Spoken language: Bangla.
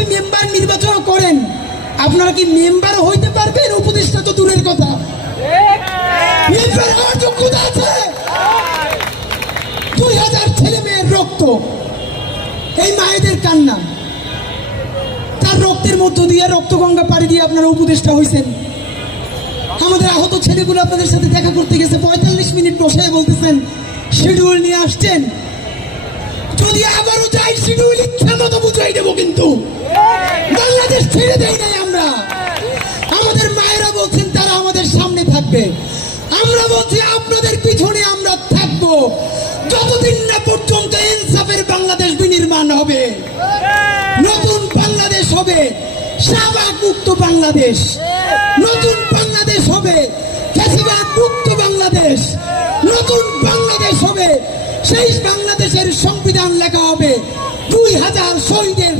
আপনি মেম্বার নির্বাচন করেন, আপনারা কি মেম্বার হইতে পারবেন? উপদেষ্টা তো দূরের কথা, মেম্বার হওয়ার যোগ্যতা আছে? 2000 ছেলে মেয়ের রক্ত, এই মায়েদের কান্না, তার রক্তের মধ্য দিয়ে রক্তগঙ্গা পাড়ি দিয়ে আপনারা উপদেষ্টা হয়েছেন। আমাদের আহত ছেলেগুলো আপনাদের সাথে দেখা করতে গেছে, 45 মিনিট বসে বলতেছেন শিডিউল নিয়ে আসছেন। যদি আবারও যাই শিডিউল ইচ্ছা মতো বুঝাই দেবো, কিন্তু বাংলাদেশ ছেড়ে দেয় নাই আমরা। আমাদের মায়েরা বলছেন তারা আমাদের সামনে থাকবে, আমরা বলছি আপনাদের পিছনে আমরা থাকবো, যতদিন না পর্যন্ত ইনসাফের বাংলাদেশ বিনির্মাণ হবে, নতুন বাংলাদেশ হবে, শাহবাগ মুক্ত বাংলাদেশ, নতুন বাংলাদেশ হবে, ফ্যাসিবাদ মুক্ত বাংলাদেশ, নতুন বাংলাদেশ হবে, সেই বাংলাদেশের সংবিধান লেখা হবে 2000 শহীদের